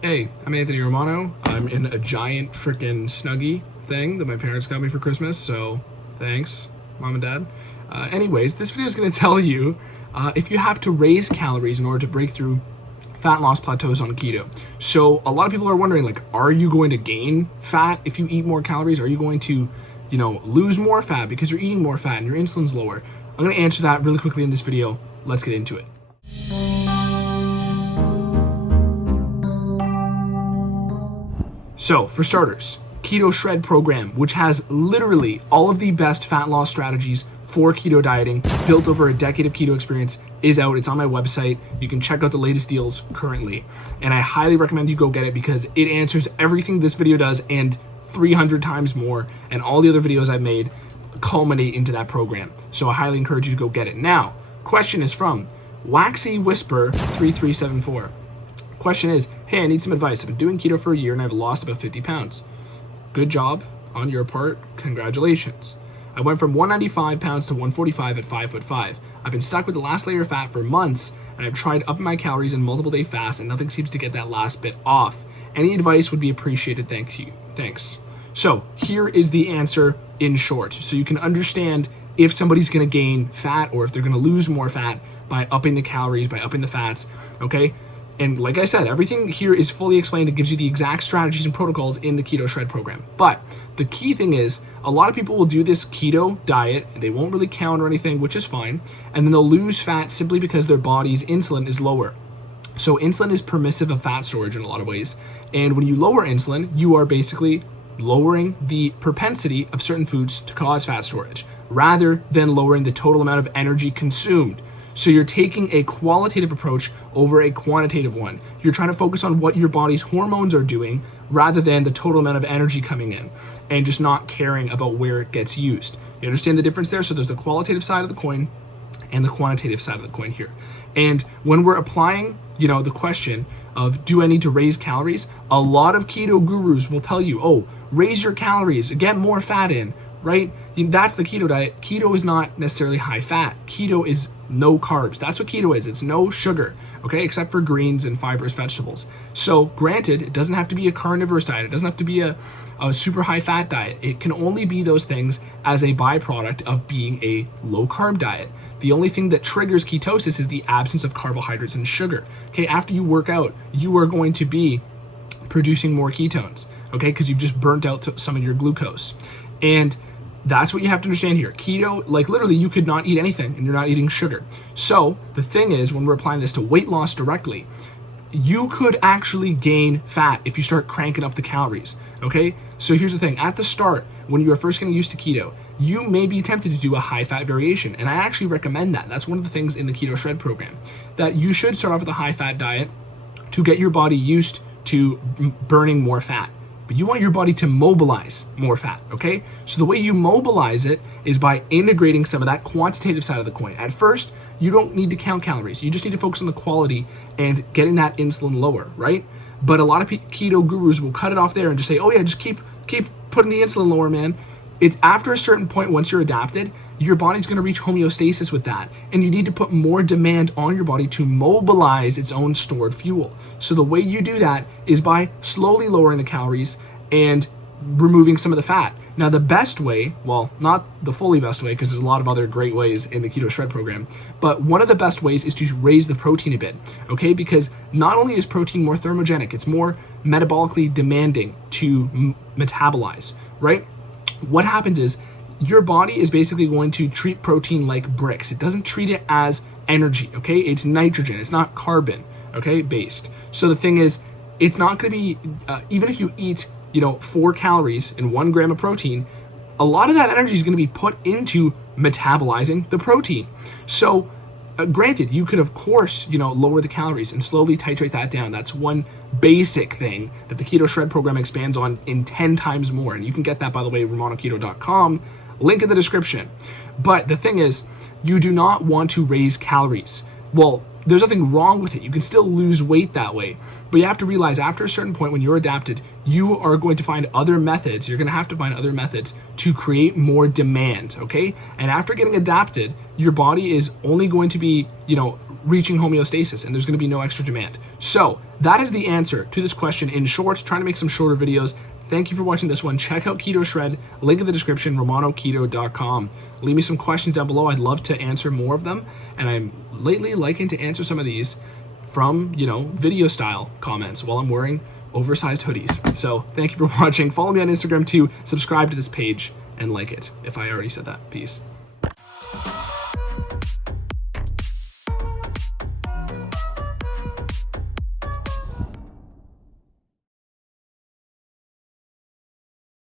Hey, I'm Anthony Romano. I'm in a giant freaking Snuggie thing that my parents got me for Christmas, so thanks, Mom and Dad. Anyways, this video is going to tell you if you have to raise calories in order to break through fat loss plateaus on keto. So a lot of people are wondering, like, are you going to gain fat if you eat more calories? Are you going to, lose more fat because you're eating more fat and your insulin's lower? I'm going to answer that really quickly in this video. Let's get into it. So, for starters, Keto Shred program, which has literally all of the best fat loss strategies for keto dieting, built over a decade of keto experience, is out. It's on my website. You can check out the latest deals currently. And I highly recommend you go get it because it answers everything this video does and 300 times more. And all the other videos I've made culminate into that program. So I highly encourage you to go get it. Now, question is from Waxy Whisper 3374. Question is, hey, I need some advice. I've been doing keto for a year and I've lost about 50 pounds. Good job on your part. Congratulations. I went from 195 pounds to 145 at 5'5". I've been stuck with the last layer of fat for months and I've tried upping my calories in multiple day fasts and nothing seems to get that last bit off. Any advice would be appreciated. Thanks. So here is the answer in short. So you can understand if somebody's going to gain fat or if they're going to lose more fat by upping the calories, by upping the fats, okay? And like I said, everything here is fully explained. It gives you the exact strategies and protocols in the Keto Shred program. But the key thing is, a lot of people will do this keto diet, and they won't really count or anything, which is fine, and then they'll lose fat simply because their body's insulin is lower. So insulin is permissive of fat storage in a lot of ways. And when you lower insulin, you are basically lowering the propensity of certain foods to cause fat storage, rather than lowering the total amount of energy consumed. So you're taking a qualitative approach over a quantitative one. You're trying to focus on what your body's hormones are doing rather than the total amount of energy coming in and just not caring about where it gets used. You understand the difference there? So there's the qualitative side of the coin and the quantitative side of the coin here. And when we're applying, the question of do I need to raise calories? A lot of keto gurus will tell you, oh, raise your calories, get more fat in, right? That's the keto diet. Keto is not necessarily high fat. Keto is no carbs. That's what keto is. It's no sugar, okay, except for greens and fibrous vegetables. So granted, it doesn't have to be a carnivorous diet. It doesn't have to be a super high fat diet. It can only be those things as a byproduct of being a low carb diet. The only thing that triggers ketosis is the absence of carbohydrates and sugar. Okay, after you work out, you are going to be producing more ketones, okay, because you've just burnt out some of your glucose. And that's what you have to understand here. Keto, like literally you could not eat anything and you're not eating sugar. So the thing is, when we're applying this to weight loss directly, you could actually gain fat if you start cranking up the calories, okay? So here's the thing. At the start, when you are first getting used to keto, you may be tempted to do a high fat variation. And I actually recommend that. That's one of the things in the Keto Shred program, that you should start off with a high fat diet to get your body used to burning more fat. But you want your body to mobilize more fat, okay? So the way you mobilize it is by integrating some of that quantitative side of the coin. At first, you don't need to count calories. You just need to focus on the quality and getting that insulin lower, right? But a lot of keto gurus will cut it off there and just say, oh yeah, just keep putting the insulin lower, man. It's after a certain point, once you're adapted, your body's going to reach homeostasis with that. And you need to put more demand on your body to mobilize its own stored fuel. So the way you do that is by slowly lowering the calories and removing some of the fat. Now the best way, well, not the fully best way, because there's a lot of other great ways in the Keto Shred program, but one of the best ways is to raise the protein a bit, okay? Because not only is protein more thermogenic, it's more metabolically demanding to metabolize, right? What happens is your body is basically going to treat protein like bricks. It doesn't treat it as energy, okay? It's nitrogen, it's not carbon, okay, based. So the thing is, it's not gonna be, even if you eat, 4 calories and 1 gram of protein, a lot of that energy is gonna be put into metabolizing the protein. So granted, you could of course, lower the calories and slowly titrate that down. That's one basic thing that the Keto Shred program expands on in 10 times more. And you can get that, by the way, romanoketo.com, link in the description. But the thing is, you do not want to raise calories. Well, there's nothing wrong with it. You can still lose weight that way. But you have to realize after a certain point when you're adapted, you are going to find other methods. You're going to have to find other methods to create more demand, okay? And after getting adapted, your body is only going to be, reaching homeostasis, and there's going to be no extra demand. So that is the answer to this question in short, trying to make some shorter videos. Thank you for watching this one. Check out Keto Shred, link in the description, romanoketo.com. Leave me some questions down below. I'd love to answer more of them, and I'm lately liking to answer some of these from, video style comments while I'm wearing oversized hoodies. So thank you for watching. Follow me on Instagram to subscribe to this page and like it if I already said that. Peace.